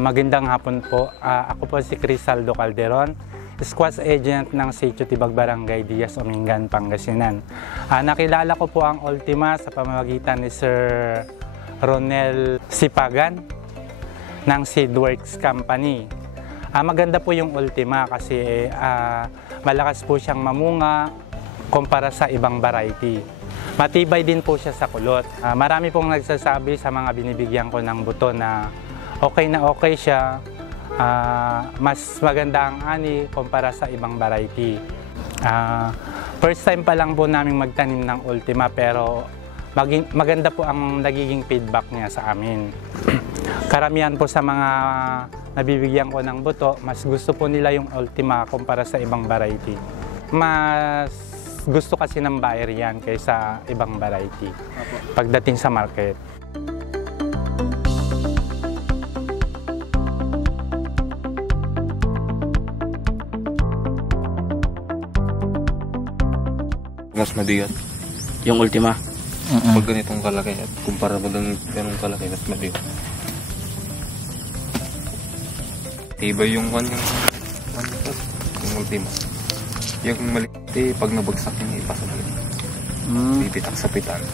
Magandang hapon po. Ako po si Crisaldo Calderon, Squash Agent ng Sitio Tibag Barangay Diaz, Umingan, Pangasinan. Nakilala ko po ang Ultima sa pamamagitan ni Sir Ronel Sipagan ng Seedworks Company. Maganda po yung Ultima kasi malakas po siyang mamunga kumpara sa ibang variety. Matibay din po siya sa kulot. Marami pong nagsasabi sa mga binibigyan ko ng buto na okay siya, mas maganda ang ani kumpara sa ibang variety. First time pa lang po namin magtanim ng Ultima pero maganda po ang nagiging feedback niya sa amin. Karamihan po sa mga nabibigyan ko ng buto, mas gusto po nila yung Ultima kumpara sa ibang variety. Mas gusto kasi ng buyer yan kaysa ibang variety pagdating sa market. Mas mabigat. Yung Ultima? Pag ganitong kalaki at kumpara pag ganitong kalaki, mas mabigat. Tibay yung yung Ultima. Yung maliit, pag nabagsak yung ipasa na bibitak sa pitan.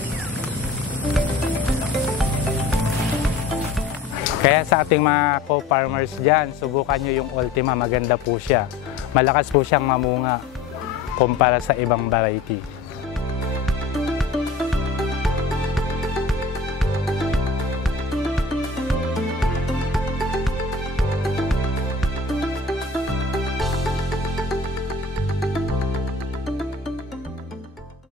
Kaya sa ating mga co-farmers dyan, subukan nyo yung Ultima, maganda po siya. Malakas po siyang mamunga kumpara sa ibang variety.